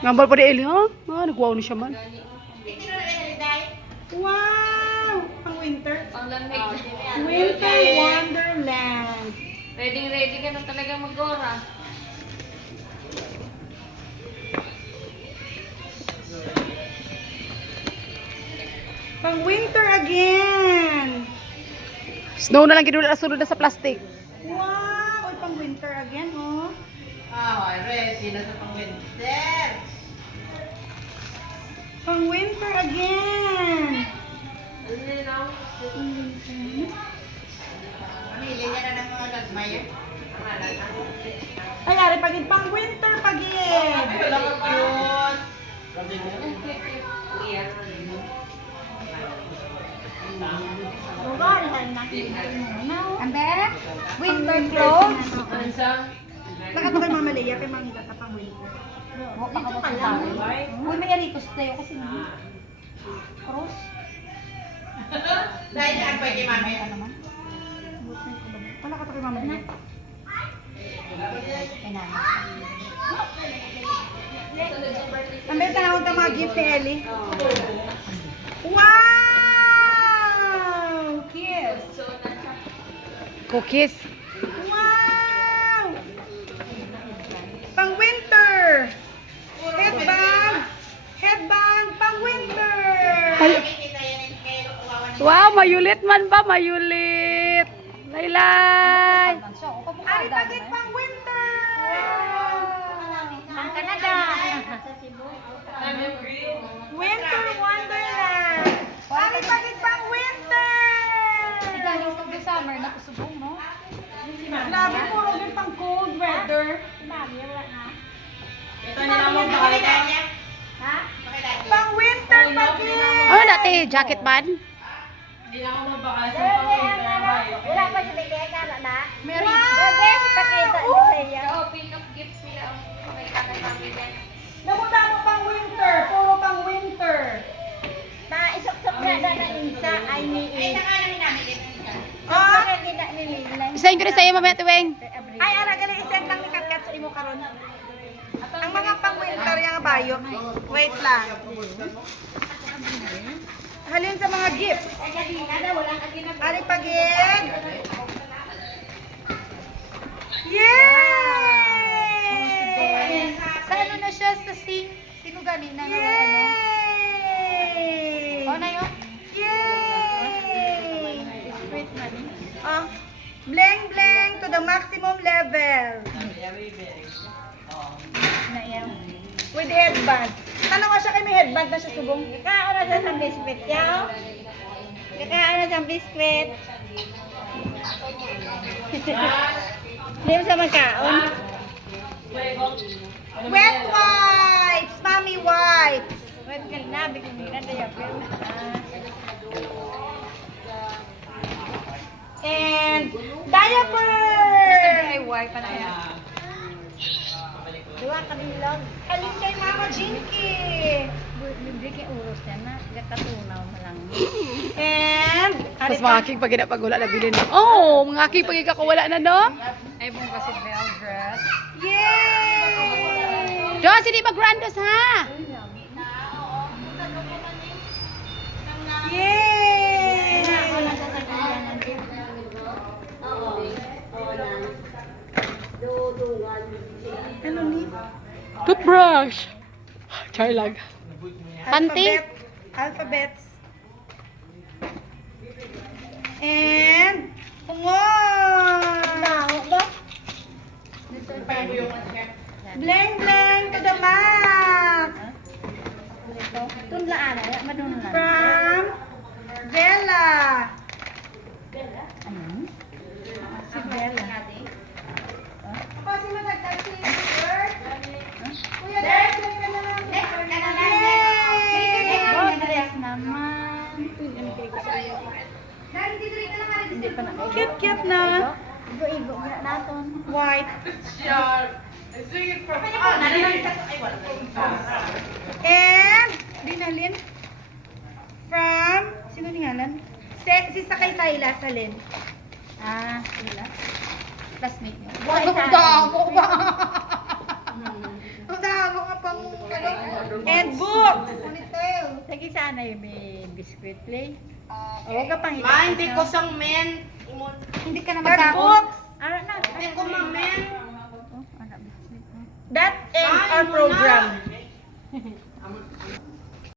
Ngambal pa di Eli, ha? Ah, nagwaw ni siya man. Wow! Pang winter. Ang lamig. Winter Wonderland. Ready ka na talaga mag-gora. Pang winter again. Snow na lang ginula na sunod na sa plastic. Wow! Oy, pang winter again, oh. Ready na sa pang-winter. Pang winter again. Ano yun ako? Pamili niya na ng mga gagmay. Ay, ari pagid pang winter pagid. Wala ka cute. Ambe? Winter clothes. Ano sa? Laka to kay Mama Leia, kay Mangita ka pang winter. Dito ka lang. Uy, may aritos tayo kasi hindi. Cross. Dahil saan pa kay mami? Ano man? Wala ka to kay Mama Leia. Ambe, tanawag ka mga gift ni Ellie. Wow! Kiss! Cookies. Wow! Pang winter! Headband! Headband! Pang winter! Wow, mayulit man ba? Mayulit. Laylay. Ari pagit pang winter! Pang Canada. Winter Wonderland! Ari pagit pang winter! Galing sa summer na kusubong, no? Grabe, puro din pang cold weather. Ito nila mo bakit? Pang winter pagit! Ano dati? Jacket band? Hindi na ako magbakal sa pang-winter. Wala pa siya bigay ka na. Meron. Pakita niya sa iya. Oo, pick up gift sila. May kakay pamilya. Namunta mo pang winter, puro pang winter. Isok-sok na insa ay ni Ay, saka namin namin dito. Ah, Isayin ko rin sa'yo mamaya tuwing. ay ara gali isend lang ni Katkat sa imo karon. Ang mga pang winter yang bayo. Wait lang. Halin sa mga gifts. Ari pagid. Yay! Sa ano na siya sa sino galing na Yay! na yun? Yay! Sweet money. Ah, bling bling to the maximum level. Na yan. With headband. Tanong nga siya kay may headband na siya subong. Kakaon na sa biskwit yaw. Kakaon na sa biskwit. Hindi mo sa magkaon. Wet wipes! Mommy wipes! Wait ka na, bigyan nila na yan. And diaper! Ay, wipe pa na yan. Dua kami lang. Halin kay Mama Jinky! Libre kay uros yan na. Gakatunaw mo lang. And, Tapos mga aking pag ginapagula na bilhin. Oh, mga aking pag ikakawala na, no? Ay, buong kasi bell dress. yay! Diyos, hindi mag-grandos, ha? Yay! Wala sa sakyan natin. Ano ni? Toothbrush. Charlag. Panty. Alphabets. And, pungon! Bling bling to the max! Tunlaan na, madunlan. From Bella. Ano? Si Bella. Pa, sino nagtaksi? Bert? Kuya, Bert, ka na lang. Yay! God bless naman. Hindi pa na. Cute na. Igo-igo nga naton. White. Sharp. Sige, from... Ay, wala. And, dinalin. From, sino ningalan? Si Sakay Sayla Salin. Ah, sila. Classmate mo. Ang damo ba? Ang damo ka pang, ano? And books! Sige sana yung may biscuit play. Huwag ka pang Ma, hindi ko sang men. Hindi ka na Third magkaon. books! Hindi ko mamen. Oh, ano, biscuit. That ends our program.